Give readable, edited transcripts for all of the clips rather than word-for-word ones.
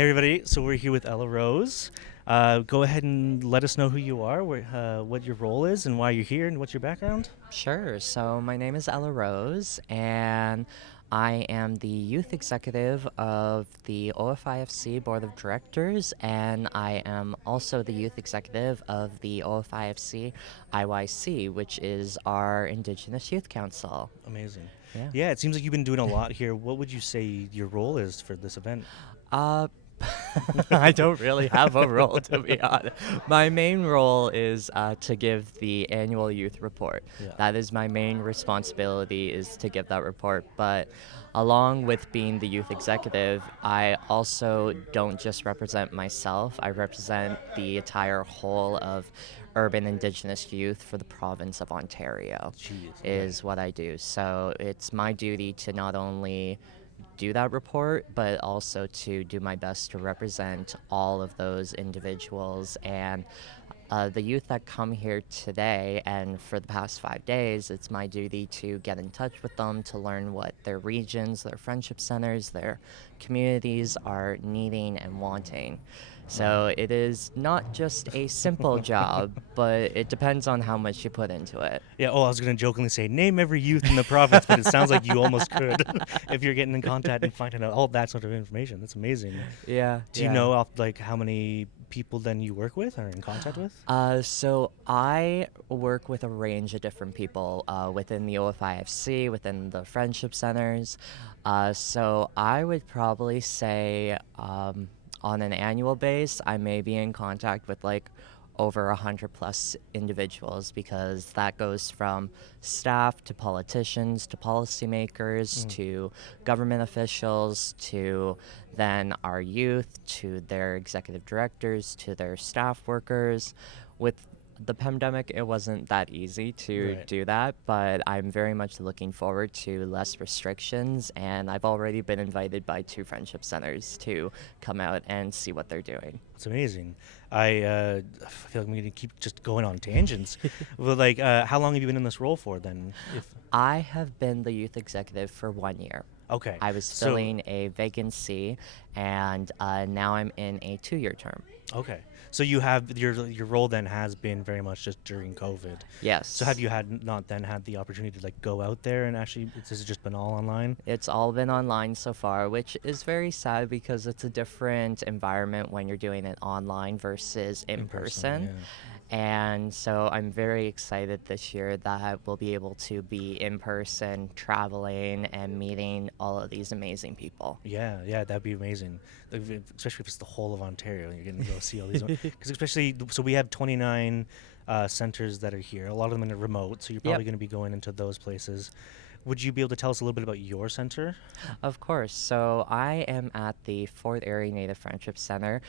Hey everybody, so we're here with Ella Rose. Go ahead and let us know who you are, what your role is, and why you're here, and what's your background. Sure. So my name is Ella Rose, and I am the youth executive of the OFIFC Board of Directors, and I am also the youth executive of the OFIFC IYC, which is our Indigenous Youth Council. Amazing. Yeah. Yeah, it seems like you've been doing a lot here. What would you say your role is for this event? Uh, I don't really have a role, to be honest. My main role is to give the annual youth report. Yeah. That is my main responsibility, is to give that report. But along with being the youth executive, I also don't just represent myself. I represent the entire whole of urban Indigenous youth for the province of Ontario, Jeez. is what I do. So it's my duty to not only do that report, but also to do my best to represent all of those individuals and the youth that come here today. And for the past 5 days, it's my duty to get in touch with them to learn what their regions, their friendship centers, their communities are needing and wanting. So it is not just a simple job, but it depends on how much you put into it. Yeah, I was going to jokingly say, name every youth in the province, but it sounds like you almost could if you're getting in contact and finding out all that sort of information. That's amazing. Yeah. Do you know how many people then you work with or are in contact with? So I work with a range of different people within the OFIFC, within the friendship centers. So I would probably say on an annual base, I may be in contact with like over 100 plus individuals, because that goes from staff to politicians to policymakers to government officials to then our youth to their executive directors to their staff workers. With the pandemic, it wasn't that easy to Right. do that, but I'm very much looking forward to less restrictions, and I've already been invited by 2 friendship centers to come out and see what they're doing. It's amazing. I feel like I'm going to keep just going on tangents. Well, how long have you been in this role for then? I have been the youth executive for 1 year. Okay. I was filling a vacancy, and now I'm in a 2-year term. Okay. So you have your role then has been very much just during COVID. Yes. So have you not then had the opportunity to go out there and actually, has it just been all online? It's all been online so far, which is very sad because it's a different environment when you're doing it online versus in person. Yeah. And so I'm very excited this year that we'll be able to be in person, traveling, and meeting all of these amazing people. Yeah, that'd be amazing. Especially if it's the whole of Ontario and you're getting to go see all these. Because so we have 29 centers that are here. A lot of them are remote, so you're probably going to be going into those places. Would you be able to tell us a little bit about your center? Of course. So I am at the Fort Erie Native Friendship Center,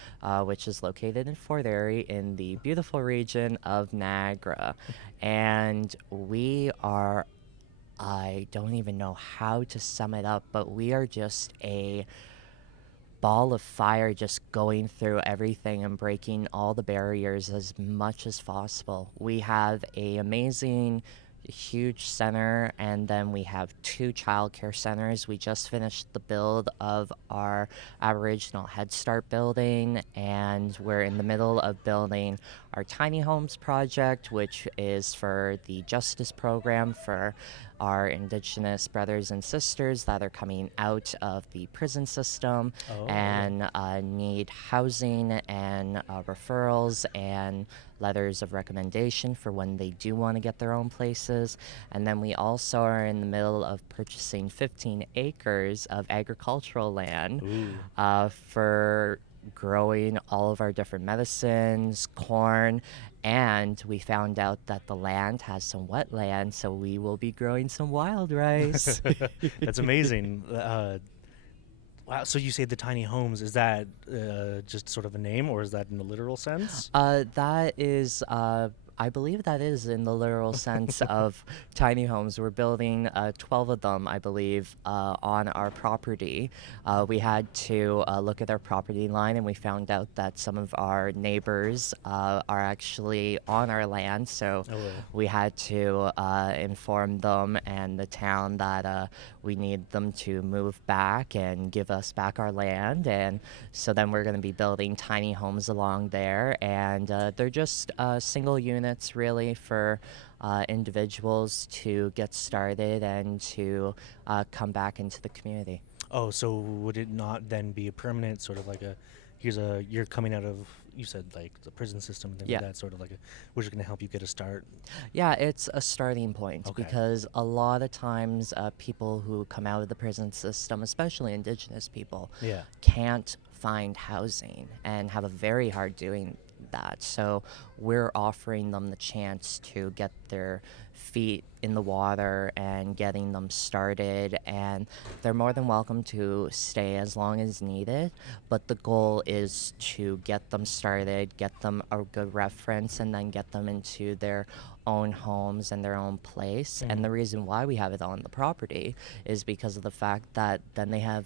which is located in Fort Erie in the beautiful region of Niagara. And we are, I don't even know how to sum it up, but we are just a ball of fire, just going through everything and breaking all the barriers as much as possible. We have a amazing huge center, and then we have 2 childcare centers. We just finished the build of our Aboriginal Head Start building, and we're in the middle of building our tiny homes project, which is for the justice program for our Indigenous brothers and sisters that are coming out of the prison system and need housing and referrals and letters of recommendation for when they do want to get their own places. And then we also are in the middle of purchasing 15 acres of agricultural land for growing all of our different medicines, corn, and we found out that the land has some wetland, so we will be growing some wild rice. That's amazing. Wow. So you say the tiny homes. Is that just sort of a name, or is that in the literal sense? That is, I believe that is in the literal sense of tiny homes. We're building 12 of them, I believe, on our property. We had to look at our property line, and we found out that some of our neighbors are actually on our land. So Oh, well. we had to inform them and the town that we need them to move back and give us back our land. And so then we're going to be building tiny homes along there, and they're just single units really for individuals to get started and to come back into the community. Oh, so would it not then be a permanent sort of like you're coming out of, you said like the prison system and things like Yeah. that, sort of like we're just going to help you get a start. Yeah, it's a starting point Okay. because a lot of times people who come out of the prison system, especially Indigenous people, Yeah. can't find housing and have a very hard doing that. So we're offering them the chance to get their feet in the water and getting them started, and they're more than welcome to stay as long as needed, but the goal is to get them started, get them a good reference, and then get them into their own homes and their own place. And the reason why we have it on the property is because of the fact that then they have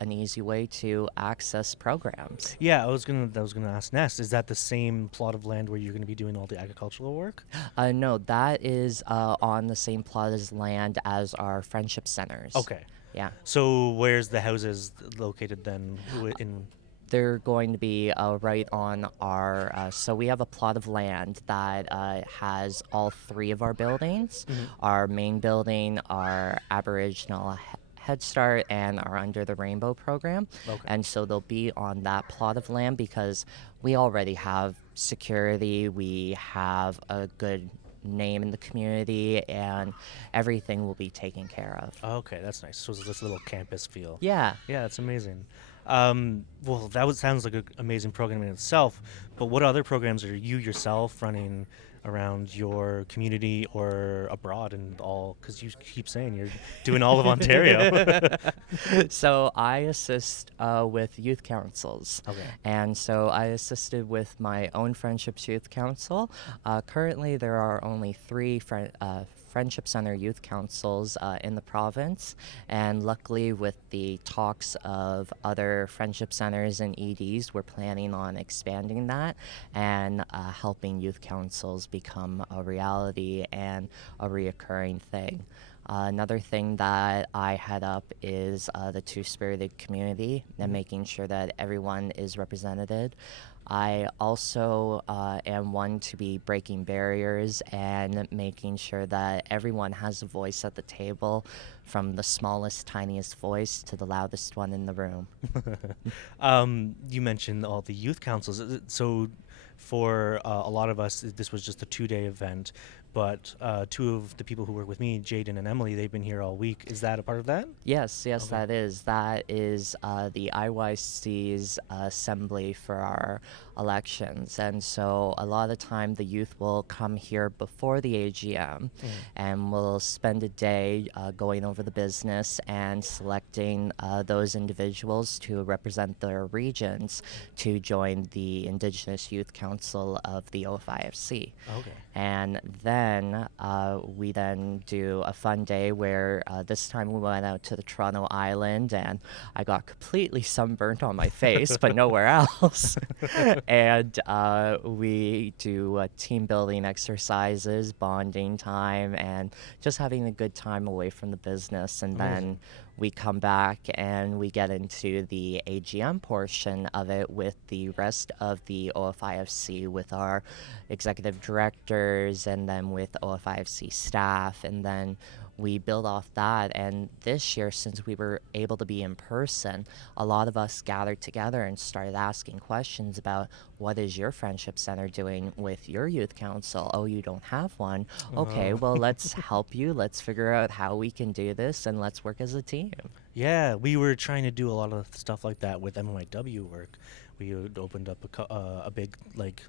an easy way to access programs. Yeah, I was gonna ask next. Is that the same plot of land where you're gonna be doing all the agricultural work? No, that is on the same plot as land as our friendship centers. Okay. Yeah. So where's the houses located then? They're going to be right on our, so we have a plot of land that has all three of our buildings. Our main building, our Aboriginal Head Start, and our Under the Rainbow program. Okay. And so they'll be on that plot of land because we already have security, we have a good name in the community, and everything will be taken care of. Okay, that's nice. So it's this little campus feel. Yeah. Yeah, that's amazing. Well, sounds like an amazing program in itself, but what other programs are you yourself running around your community or abroad and all? Because you keep saying you're doing all of Ontario. So I assist with youth councils. Okay. And so I assisted with my own Friendships Youth Council. Currently, there are only three Friendship Center youth councils in the province, and luckily with the talks of other Friendship Centers and EDs, we're planning on expanding that and helping youth councils become a reality and a reoccurring thing. Another thing that I head up is the Two-Spirited community and making sure that everyone is represented. I also am one to be breaking barriers and making sure that everyone has a voice at the table, from the smallest, tiniest voice to the loudest one in the room. You mentioned all the youth councils. So for a lot of us, this was just a 2-day event, but two of the people who work with me, Jaden and Emily, they've been here all week. Is that a part of that? Yes, Okay. that is. That is the IYC's assembly for our elections. And so a lot of time the youth will come here before the AGM and we'll spend a day going over the business and selecting those individuals to represent their regions to join the Indigenous Youth Council of the OFIFC. Okay. And then we then do a fun day where this time we went out to the Toronto Island, and I got completely sunburnt on my face, but nowhere else. And we do team building exercises, bonding time, and just having a good time away from the business. And then we come back and we get into the AGM portion of it with the rest of the OFIFC, with our executive directors and then with OFIFC staff, and then we build off that. And this year, since we were able to be in person, a lot of us gathered together and started asking questions about, what is your Friendship Center doing with your youth council? Oh, you don't have one? Okay, well, let's help you. Let's figure out how we can do this, and let's work as a team. Yeah, we were trying to do a lot of stuff like that with MYW work. We had opened up a big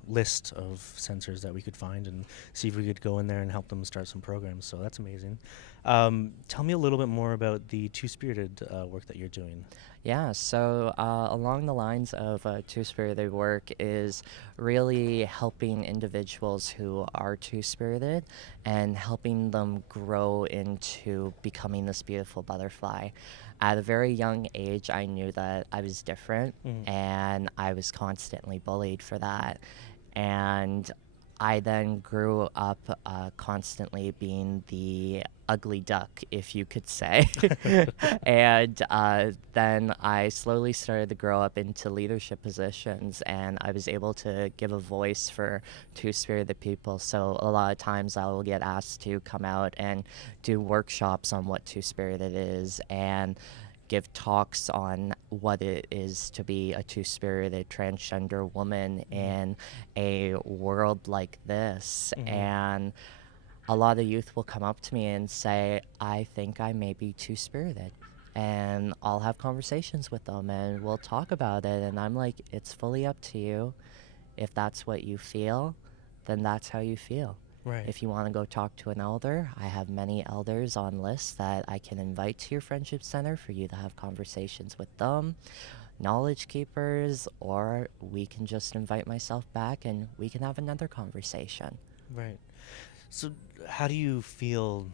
list of sensors that we could find and see if we could go in there and help them start some programs. So that's amazing. Tell me a little bit more about the Two-Spirited work that you're doing. Yeah, so along the lines of two-spirited work is really helping individuals who are two-spirited and helping them grow into becoming this beautiful butterfly. At a very young age, I knew that I was different, Mm. and I was constantly bullied for that. And I then grew up constantly being the ugly duck, if you could say. And then I slowly started to grow up into leadership positions, and I was able to give a voice for two-spirited people. So a lot of times I will get asked to come out and do workshops on what two-spirited is, and give talks on what it is to be a two-spirited transgender woman in a world like this. Mhm. And a lot of youth will come up to me and say, I think I may be two-spirited. And I'll have conversations with them and we'll talk about it. And I'm like, it's fully up to you. If that's what you feel, then that's how you feel. Right. If you want to go talk to an elder, I have many elders on lists that I can invite to your friendship center for you to have conversations with them, knowledge keepers, or we can just invite myself back and we can have another conversation. Right. So, how do you feel,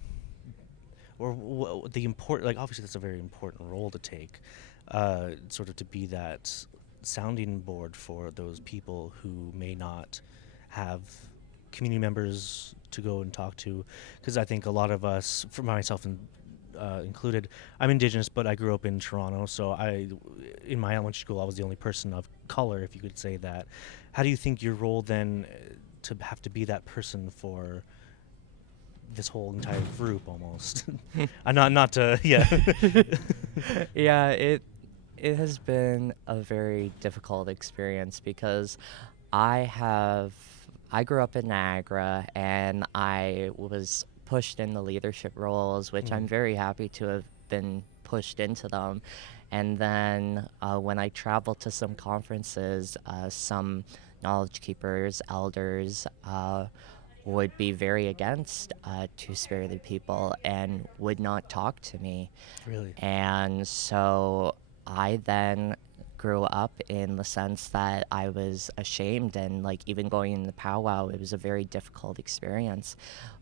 or the important? Like, obviously, that's a very important role to take, sort of to be that sounding board for those people who may not have community members to go and talk to. Because I think a lot of us, for myself included, I'm Indigenous, but I grew up in Toronto, so in my elementary school, I was the only person of color, if you could say that. How do you think your role then to have to be that person for this whole entire group almost? Not to yeah. Yeah, it has been a very difficult experience because I grew up in Niagara and I was pushed in the leadership roles, which I'm Mhm. very happy to have been pushed into them. And then when I traveled to some conferences, some knowledge keepers, elders, would be very against two-spirited people and would not talk to me. Really. And so I then grew up in the sense that I was ashamed, and like even going in the powwow, it was a very difficult experience.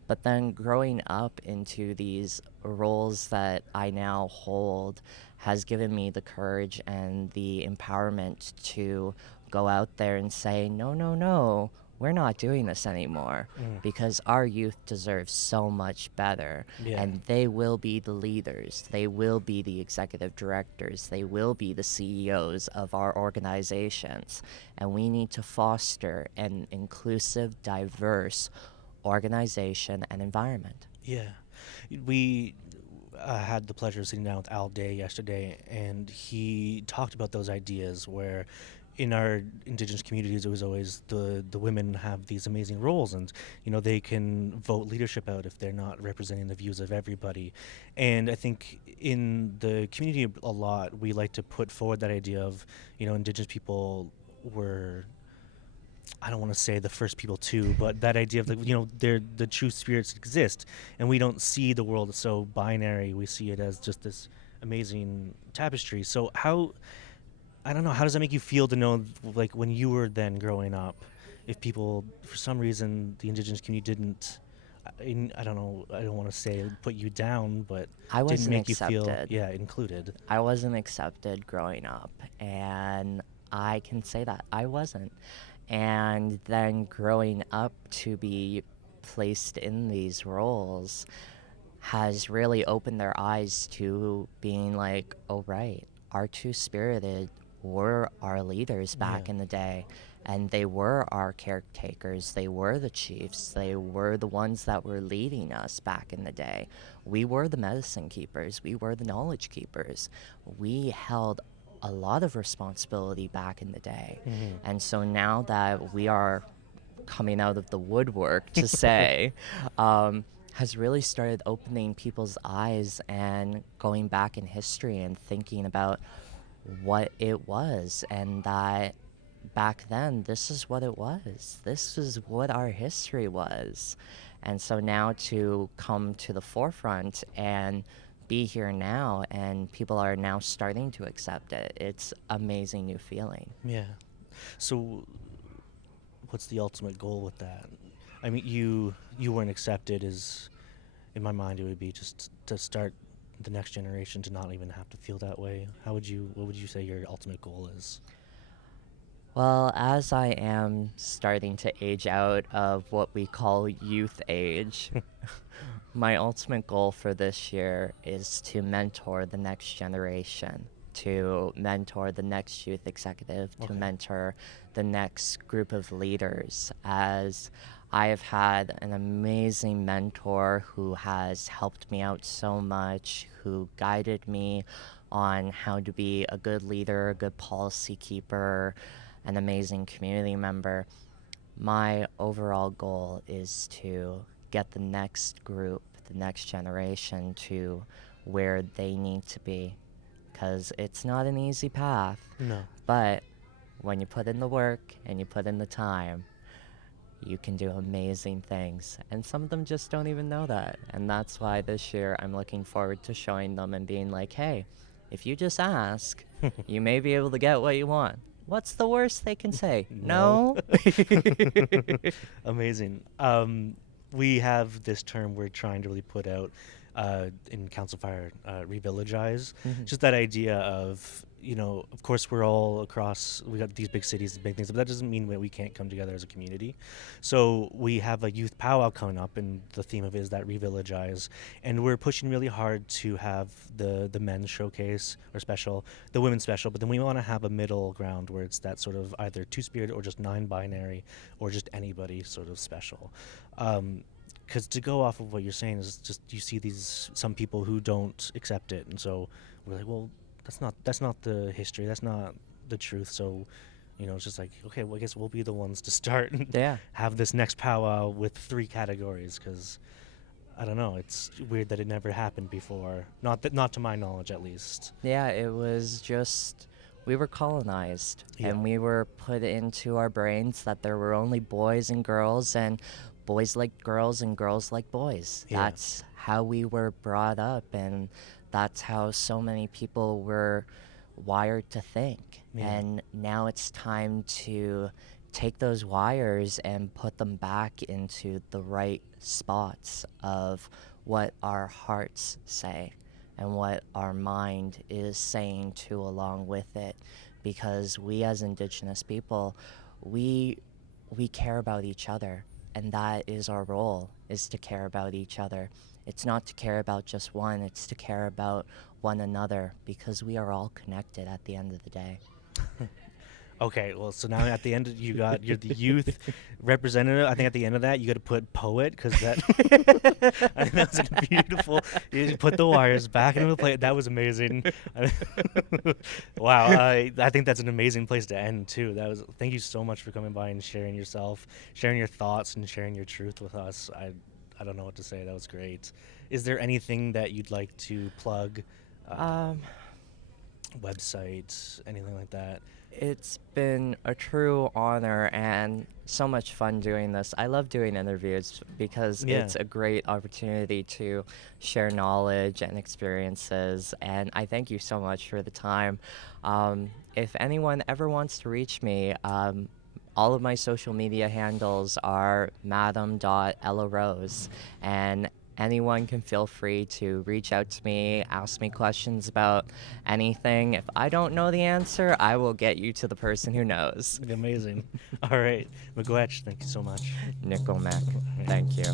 But then growing up into these roles that I now hold has given me the courage and the empowerment to go out there and say, no, no, no, we're not doing this anymore Mm. because our youth deserves so much better. Yeah. And they will be the leaders, they will be the executive directors, they will be the CEOs of our organizations. And we need to foster an inclusive, diverse organization and environment. Yeah. We had the pleasure of sitting down with Al Day yesterday, and he talked about those ideas where in our Indigenous communities it was always the women have these amazing roles, and they can vote leadership out if they're not representing the views of everybody. And I think in the community a lot we like to put forward that idea of Indigenous people were, I don't want to say the first people to, but that idea of they're the true spirits exist, and we don't see the world so binary. We see it as just this amazing tapestry. So I don't know, how does that make you feel to know, like, when you were then growing up, if people, for some reason, the Indigenous community didn't, I don't know, I don't want to say put you down, but I didn't wasn't make you feel, accepted. included. I wasn't accepted growing up, and I can say that I wasn't. And then growing up to be placed in these roles has really opened their eyes to being like, oh, right, our two spirited were our leaders Yeah. back in the day. And they were our caretakers. They were the chiefs. They were the ones that were leading us back in the day. We were the medicine keepers. We were the knowledge keepers. We held a lot of responsibility back in the day. Hmm. And so now that we are coming out of the woodwork to say, has really started opening people's eyes and going back in history and thinking about what it was, and that back then this is what it was. This is what our history was. And so now to come to the forefront and be here now, and people are now starting to accept it. It's amazing new feeling. Yeah. So, what's the ultimate goal with that? I mean, you weren't accepted. Is in my mind, it would be just to start the next generation to not even have to feel that way. What would you say your ultimate goal is? Well, as I am starting to age out of what we call youth age, my ultimate goal for this year is to mentor the next generation, to mentor the next youth executive, to Okay. mentor the next group of leaders, as I have had an amazing mentor who has helped me out so much, who guided me on how to be a good leader, a good policy keeper, an amazing community member. My overall goal is to get the next group, the next generation, to where they need to be. Because it's not an easy path, No. but when you put in the work and you put in the time, you can do amazing things. And some of them just don't even know that. And that's why this year I'm looking forward to showing them and being like, hey, if you just ask, you may be able to get what you want. What's the worst they can say? No. Amazing. We have this term we're trying to really put out in Council Fire, revillagize. Just that idea of, of course we're all across, we got these big cities, big things, but that doesn't mean that we can't come together as a community. So we have a youth powwow coming up, and the theme of it is that revillagize, and we're pushing really hard to have the men's showcase or special, the women's special, but then we want to have a middle ground where it's that sort of either two-spirit or just non-binary or just anybody sort of special. Because to go off of what you're saying is just you see some people who don't accept it, and so we're like, well, that's not the history, that's not the truth. So, it's just like, okay, well, I guess we'll be the ones to start and have this next powwow with 3 categories. Because I don't know, it's weird that it never happened before. Not to my knowledge, at least. Yeah, it was just we were colonized, and we were put into our brains that there were only boys and girls, and boys like girls and girls like boys. Yeah. That's how we were brought up, and that's how so many people were wired to think. Yeah. And now it's time to take those wires and put them back into the right spots of what our hearts say and what our mind is saying too along with it. Because we as Indigenous people, we care about each other. And that is our role, is to care about each other. It's not to care about just one, it's to care about one another, because we are all connected at the end of the day. Okay, well, so now at the end you're the youth representative. I think at the end of that you got to put poet, because that I think that was beautiful. You put the wires back into the plate. That was amazing. Wow, I think that's an amazing place to end too. Thank you so much for coming by and sharing yourself, sharing your thoughts, and sharing your truth with us. I don't know what to say. That was great. Is there anything that you'd like to plug? Websites, anything like that? It's been a true honor and so much fun doing this. I love doing interviews because it's a great opportunity to share knowledge and experiences, and I thank you so much for the time. If anyone ever wants to reach me, all of my social media handles are madam.ellarose, and anyone can feel free to reach out to me, ask me questions about anything. If I don't know the answer, I will get you to the person who knows. Amazing. All right. Miigwech, thank you so much. Nickelmac, thank you.